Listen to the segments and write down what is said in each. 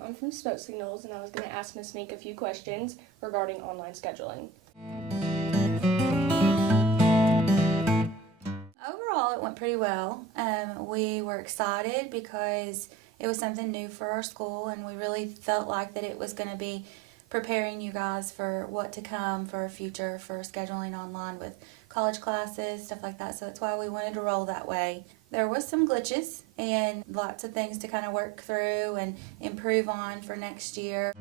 I'm from Smoke Signals, and I was going to ask Ms. Mink a few questions regarding online scheduling. Overall, it went pretty well. We were excited because it was something new for our school, and we really felt like that it was going to be preparing you guys for what to come for our future, for scheduling online with college classes, stuff like that. So that's why we wanted to roll that way. There was some glitches and lots of things to kind of work through and improve on for next year.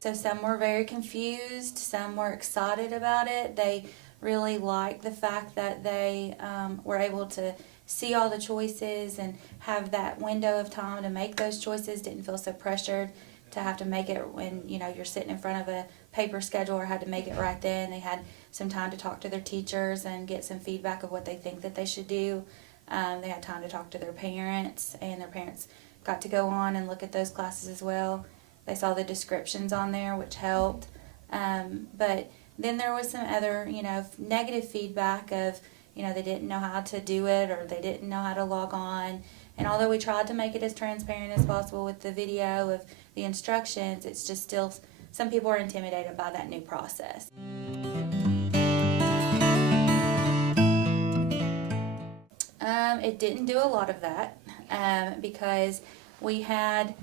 So some were very confused, some were excited about it. They really liked the fact that they were able to see all the choices and have that window of time to make those choices, didn't feel so pressured to have to make it when you're sitting in front of a paper schedule or had to make it right then. They had some time to talk to their teachers and get some feedback of what they think that they should do. They had time to talk to their parents, and their parents got to go on and look at those classes as well. They saw the descriptions on there, which helped. But then there was some other, negative feedback of, they didn't know how to do it or they didn't know how to log on. And although we tried to make it as transparent as possible with the video of the instructions, it's just still, some people are intimidated by that new process. It didn't do a lot of that because we have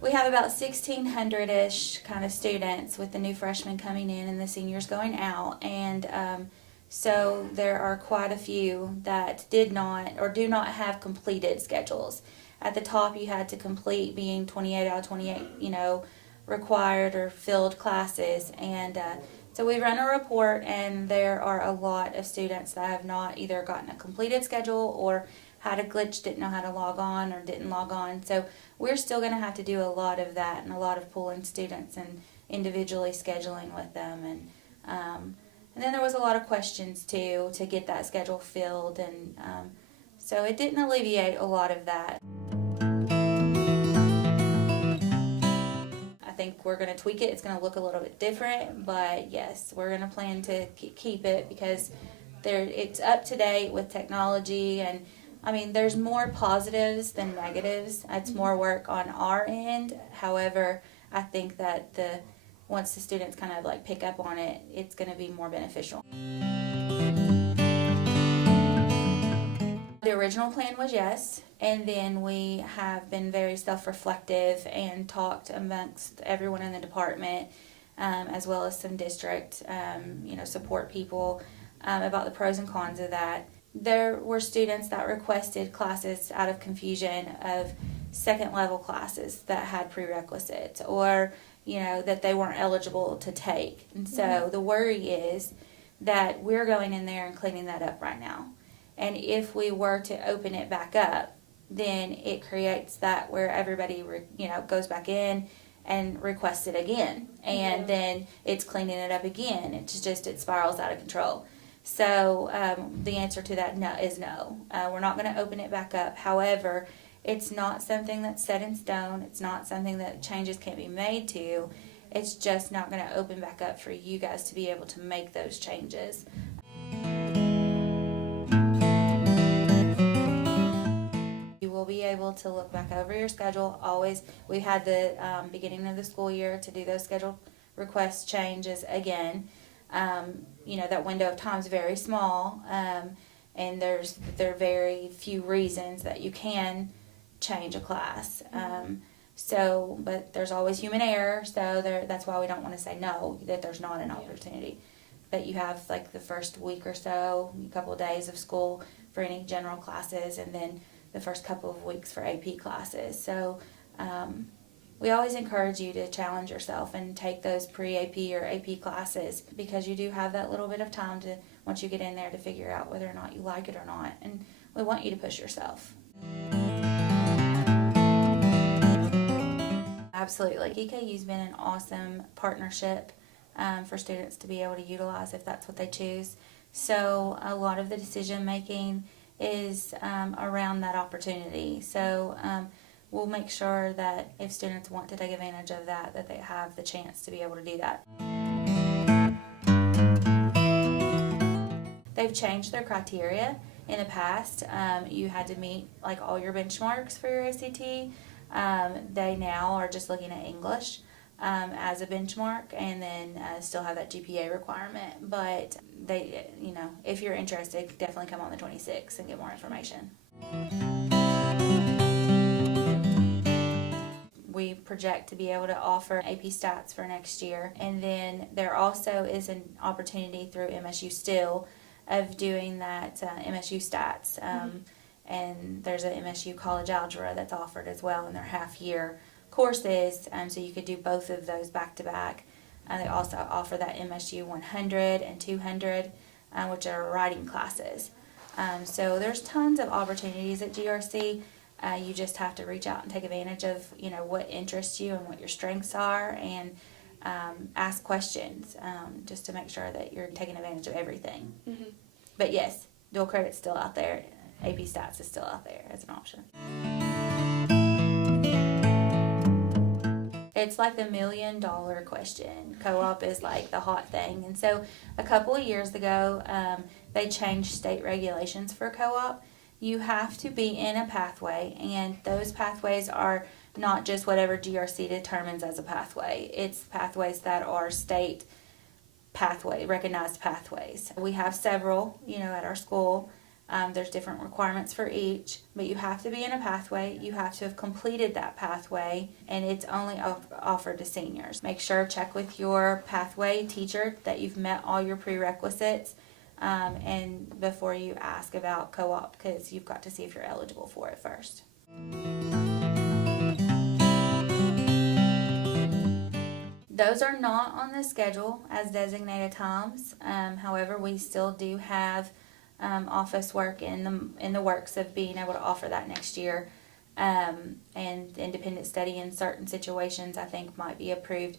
about 1,600-ish kind of students with the new freshmen coming in and the seniors going out, and so there are quite a few that did not or do not have completed schedules. At the top, you had to complete being 28 out of 28, required or filled classes, and so we run a report, and there are a lot of students that have not either gotten a completed schedule or had a glitch, didn't know how to log on or didn't log on. So we're still going to have to do a lot of that and a lot of pulling students and individually scheduling with them. And then there was a lot of questions too to get that schedule filled, and so it didn't alleviate a lot of that. I think we're going to tweak it. It's going to look a little bit different, but yes, we're going to plan to keep it because it's up to date with technology, and there's more positives than negatives. It's more work on our end. However, I think that once the students kind of pick up on it, it's going to be more beneficial. The original plan was yes, and then we have been very self-reflective and talked amongst everyone in the department, as well as some district, support people about the pros and cons of that. There were students that requested classes out of confusion of second level classes that had prerequisites, or that they weren't eligible to take. And so the worry is that we're going in there and cleaning that up right now. And if we were to open it back up, then it creates that where everybody goes back in and requests it again, and then it's cleaning it up again. It spirals out of control. So the answer to that is no. We're not going to open it back up. However, it's not something that's set in stone. It's not something that changes can't be made to. It's just not going to open back up for you guys to be able to make those changes. You will be able to look back over your schedule. Always, we had the beginning of the school year to do those schedule request changes again. That window of time is very small, and there are very few reasons that you can change a class. But there's always human error, so that's why we don't want to say no, that there's not an opportunity. But you have the first week or so, a couple of days of school for any general classes, and then the first couple of weeks for AP classes. So we always encourage you to challenge yourself and take those pre-AP or AP classes, because you do have that little bit of time to, once you get in there, to figure out whether or not you like it or not. And we want you to push yourself. Absolutely. EKU's been an awesome partnership for students to be able to utilize if that's what they choose. So a lot of the decision making is around that opportunity. So we'll make sure that if students want to take advantage of that, that they have the chance to be able to do that. They've changed their criteria, In the past, you had to meet like all your benchmarks for your ACT. They now are just looking at English as a benchmark, and then still have that GPA requirement. But they, if you're interested, definitely come on the 26th and get more information. We project to be able to offer AP Stats for next year, and then there also is an opportunity through MSU Still of doing that MSU Stats, and there's an MSU College Algebra that's offered as well in their half-year courses, so you could do both of those back-to-back. They also offer that MSU 100 and 200, which are writing classes. So there's tons of opportunities at GRC. You just have to reach out and take advantage of, what interests you and what your strengths are, and ask questions just to make sure that you're taking advantage of everything. Mm-hmm. But yes, dual credit's still out there. AP Stats is still out there as an option. It's like the $1 million question. Co-op is like the hot thing. And so a couple of years ago, they changed state regulations for co-op. You have to be in a pathway, and those pathways are not just whatever GRC determines as a pathway. It's pathways that are state recognized pathways. We have several, at our school. There's different requirements for each, but you have to be in a pathway. You have to have completed that pathway, and it's only offered to seniors. Make sure check with your pathway teacher that you've met all your prerequisites, and before you ask about co-op, because you've got to see if you're eligible for it first. Those are not on the schedule as designated times. However, we still do have office work in the works of being able to offer that next year. And independent study in certain situations, I think, might be approved.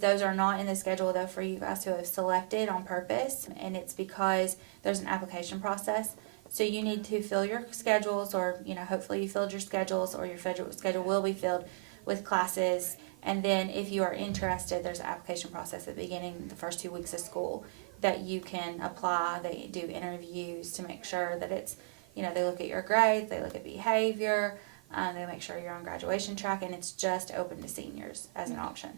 Those are not in the schedule, though, for you guys to have selected on purpose, and it's because there's an application process. So you need to fill your schedules, or hopefully you filled your schedules, or your schedule will be filled with classes. And then if you are interested, there's an application process at the beginning, the first 2 weeks of school, that you can apply. They do interviews to make sure that it's, they look at your grades, they look at behavior, they make sure you're on graduation track, and it's just open to seniors as an option.